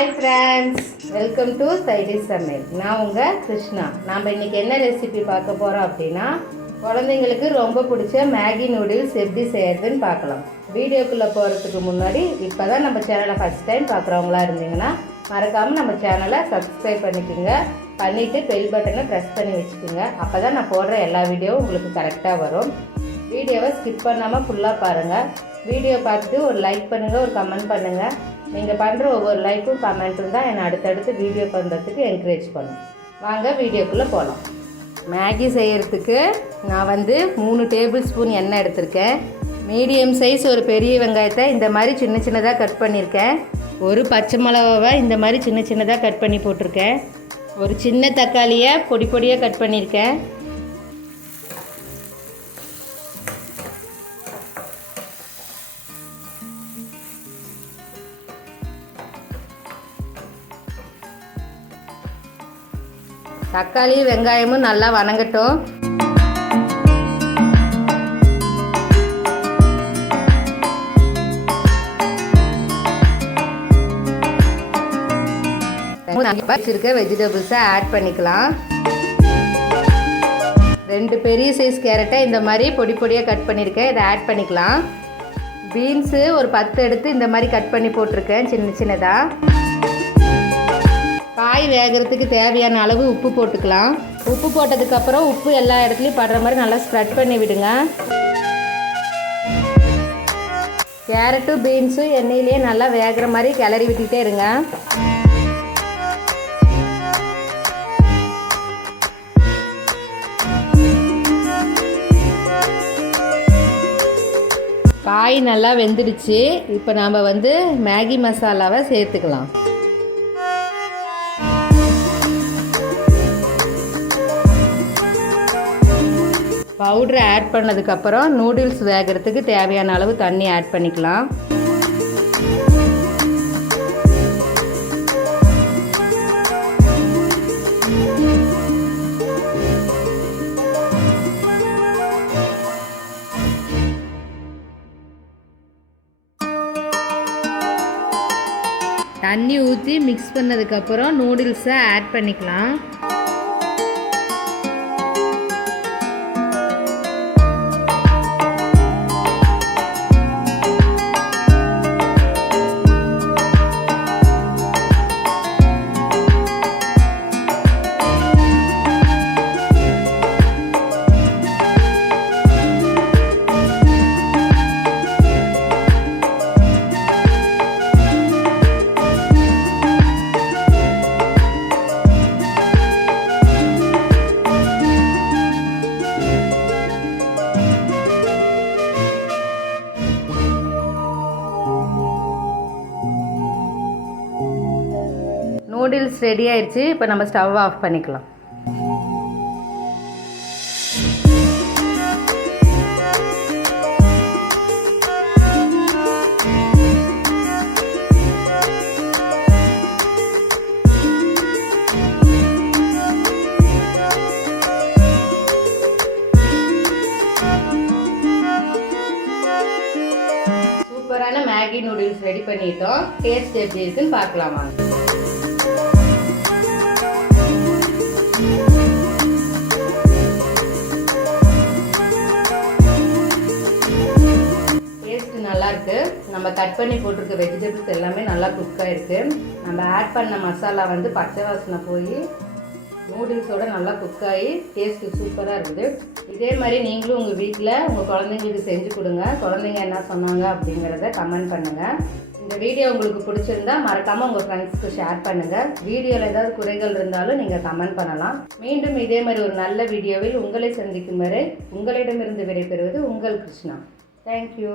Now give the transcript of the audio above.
Hi friends, welcome to side dish சமையல். நான் உங்கள் கிருஷ்ணா. நாம் இன்றைக்கி என்ன ரெசிபி பார்க்க போகிறோம் அப்படின்னா, குழந்தைங்களுக்கு ரொம்ப பிடிச்ச மேகி நூடுல்ஸ் எப்படி செய்யறதுன்னு பார்க்கலாம். வீடியோக்குள்ளே போகிறதுக்கு முன்னாடி இப்போ தான் நம்ம சேனலை ஃபஸ்ட் டைம் பார்க்குறவங்களா இருந்தீங்கன்னா மறக்காமல் நம்ம சேனலை சப்ஸ்கிரைப் பண்ணிக்கோங்க. பண்ணிவிட்டு பெல் பட்டனை ப்ரெஸ் பண்ணி வச்சுக்கோங்க. அப்போ தான் நான் போடுற எல்லா வீடியோவும் உங்களுக்கு கரெக்டாக வரும். வீடியோவை ஸ்கிப் பண்ணாமல் ஃபுல்லாக பாருங்கள். வீடியோ பார்த்துட்டு ஒரு லைக் பண்ணுங்கள், ஒரு கமெண்ட் பண்ணுங்கள். நீங்கள் பண்ணுற ஒவ்வொரு லைக்கும் கமெண்ட்டும் தான் என்னை அடுத்தடுத்து வீடியோ பண்ணுறதுக்கு என்கரேஜ் பண்ணும். வாங்க வீடியோக்குள்ளே போகலாம். மேகி செய்கிறதுக்கு நான் 3 டேபிள் ஸ்பூன் எண்ணெய் எடுத்திருக்கேன். மீடியம் சைஸ் ஒரு பெரிய வெங்காயத்தை இந்த மாதிரி சின்ன சின்னதாக கட் பண்ணியிருக்கேன். ஒரு பச்சை மிளகாவை இந்த மாதிரி சின்ன சின்னதாக கட் பண்ணி போட்டிருக்கேன். ஒரு சின்ன தக்காளியை பொடி பொடியாக கட் பண்ணியிருக்கேன். தக்காளி வெங்காயமும் நல்லா வணங்கட்டும். வச்சிருக்க வெஜிடபிள்ஸை ஆட் பண்ணிக்கலாம். 2 பெரிய சைஸ் கேரட்டை இந்த மாதிரி பொடி பொடியாக கட் பண்ணியிருக்கேன். இதை ஆட் பண்ணிக்கலாம். பீன்ஸு ஒரு 10 எடுத்து இந்த மாதிரி கட் பண்ணி போட்டிருக்கேன் சின்ன சின்னதாக. காய் வேகிறதுக்கு தேவையான அளவு உப்பு போட்டுக்கலாம். உப்பு போட்டதுக்கப்புறம் உப்பு எல்லா இடத்துலையும் படுற மாதிரி நல்லா ஸ்ப்ரெட் பண்ணி விடுங்க. கேரட்டும் பீன்ஸும் எண்ணெயிலேயே நல்லா வேகிற மாதிரி கிளறி விட்டுட்டே இருங்க. காய் நல்லா வெந்துடுச்சு. இப்போ நாம் மேகி மசாலாவை சேர்த்துக்கலாம். பவுட்ரு ஆட் பண்ணதுக்கப்புறம் நூடுல்ஸ் வேகிறதுக்கு தேவையான அளவு தண்ணி ஆட் பண்ணிக்கலாம். தண்ணி ஊற்றி மிக்ஸ் பண்ணதுக்கப்புறம் நூடுல்ஸை ஆட் பண்ணிக்கலாம். நூடுல்ஸ் ரெடி ஆயிடுச்சு. இப்போ நம்ம ஸ்டவ் ஆஃப் பண்ணிக்கலாம். சூப்பரான மேகி நூடுல்ஸ் ரெடி பண்ணிட்டோம். டேஸ்ட் எப்படி இருக்குன்னு பார்க்கலாமா? நல்லாயிருக்கு. நம்ம கட் பண்ணி போட்டிருக்க வெஜிடபிள்ஸ் எல்லாமே நல்லா குக் ஆகிருக்கு. நம்ம ஆட் பண்ண மசாலா பச்சை வாசனை போய் நூடுல்ஸோடு நல்லா குக் ஆகி டேஸ்ட்டு சூப்பராக இருக்குது. இதே மாதிரி நீங்களும் உங்கள் வீட்டில் உங்கள் குழந்தைங்களுக்கு செஞ்சு கொடுங்க. குழந்தைங்க என்ன சொன்னாங்க அப்படிங்கிறத கமெண்ட் பண்ணுங்கள். இந்த வீடியோ உங்களுக்கு பிடிச்சிருந்தா மறக்காமல் உங்கள் ஃப்ரெண்ட்ஸ்க்கு ஷேர் பண்ணுங்கள். வீடியோவில் ஏதாவது குறைகள் இருந்தாலும் நீங்கள் கமெண்ட் பண்ணலாம். மீண்டும் இதே மாதிரி ஒரு நல்ல வீடியோவில் உங்களை சந்திக்கும் வரை உங்களிடமிருந்து விடைபெறுவது உங்கள் கிருஷ்ணா. தேங்க்யூ.